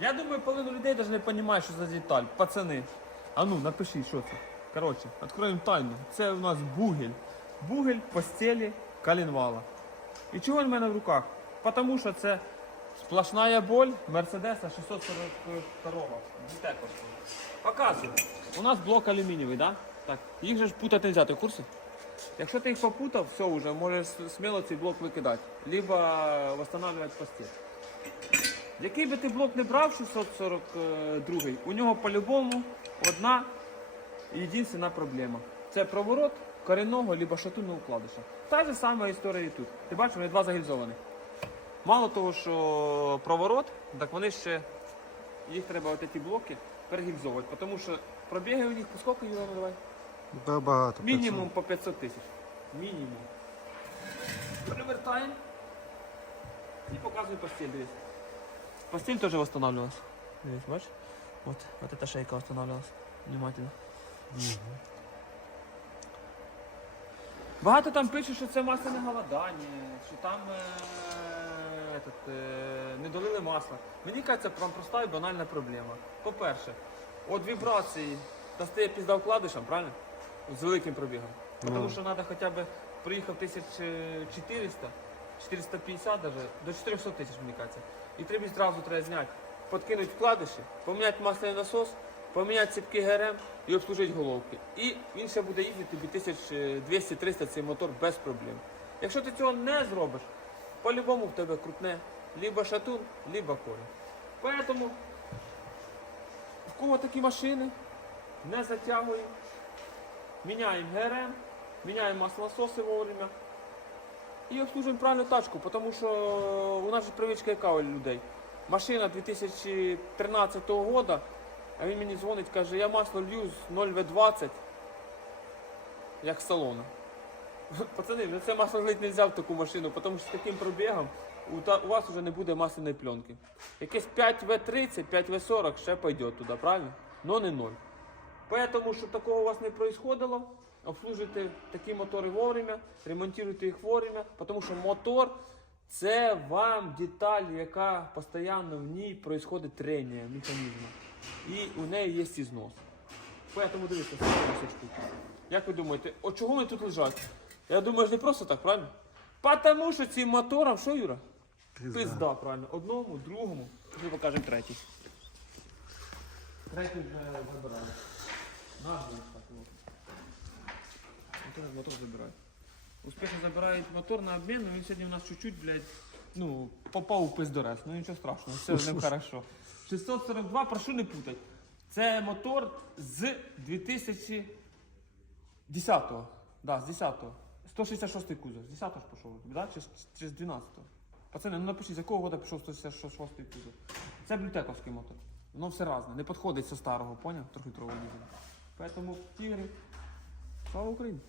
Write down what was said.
Я думаю, половину людей навіть не розуміє, що за деталь. Пацани. А ну, напишіть, що це. Коротше, відкриємо тайну. Це у нас бугель. Бугель постелі коленвала. І чого він в мене в руках? Тому що це сплошная боль Мерседеса 642. Дітеко. Показую. У нас блок алюмінієвий, да? Так. Їх же ж путати не можна, ти в? Якщо ти їх попутав, все вже, можеш сміло цей блок викидати. Либо встановлювати постіль. Який би ти блок не брав, 642, у нього по-любому одна єдина проблема. Це проворот корінного либо шатунного вкладиша. Та ж сама історія і тут. Ти бачиш, вони два загільзовані. Мало того, що проворот, так вони ще, їх треба от ці блоки перегільзовувати, тому що пробіги у них по скільки, Юра, давай? Да, багато. Мінімум по 500 тисяч. Мінімум. Перевертаємо і показую постіль, дивись. Постель тоже восстанавливалась. Дивись, бачиш? Вот, вот эта шейка восстанавливалась. Внимательно. Багато там пишуть, що це масляне голодання, що там е, этот, е, не долили масла. Мені кажеться, прям проста і банальна проблема. По-перше, от вібрації та стає пізда вкладишем, правильно? З великим пробігом. Ну. Тому що треба хоча б приїхав 1400, 450 даже, до 400 тисяч, мені кажеться. І тобі зразу треба зняти, подкинути вкладиші, поміняти масляний насос, поміняти ціпки ГРМ і обслужити головки. І він ще буде їздити тобі 1200-300 цей мотор без проблем. Якщо ти цього не зробиш, по-любому в тебе крутне либо шатун, либо колі. Поэтому в кого такі машини, не затягуємо, міняємо ГРМ, міняємо маслонасоси вовремя і обслужуємо правильно тачку, тому що у нас же привичка яка у людей. Машина 2013 року, а він мені дзвонить, каже, я масло лью з 0В20, як з салону. Пацани, ну це масло лить не взяв таку машину, тому що з таким пробігом у вас вже не буде масляної пленки. Якесь 5В30, 5В40 ще пойде туди, правильно? Но не 0. Поэтому, щоб такого у вас не происходило, обслужуйте такі мотори вовремя, ремонтуйте їх вовремя, тому що мотор це вам деталь, яка постійно в ній происходить трення механізму. І у неї є ізнос. Поэтому дивіться. Як ви думаєте, от чого вони тут лежать? Я думаю, ж не просто так, правильно? Потому що цим мотором, що Юра? Пизда, правильно. Одному, другому. Ми покажемо третій. Третій вже забирали. Наш буде так. от. Мотор, мотор забирають. Успішно забирають мотор на обмін, але він сьогодні у нас чуть-чуть, блядь, ну, попав у пиздорез. Ну нічого страшного, все з ним хорошо. 642, прошу не путати. Це мотор з 2010-го. Да, з 10-го. 166-й кузов. З 10-го ж пішов, да? чи, чи з 12-го? Пацани, ну напишіть, з якого года пішов 166-й кузов. Це блютековський мотор. Воно все разне, не підходить зі старого, поняв? Трохи дизеля. Поэтому тигры, Слава Україні!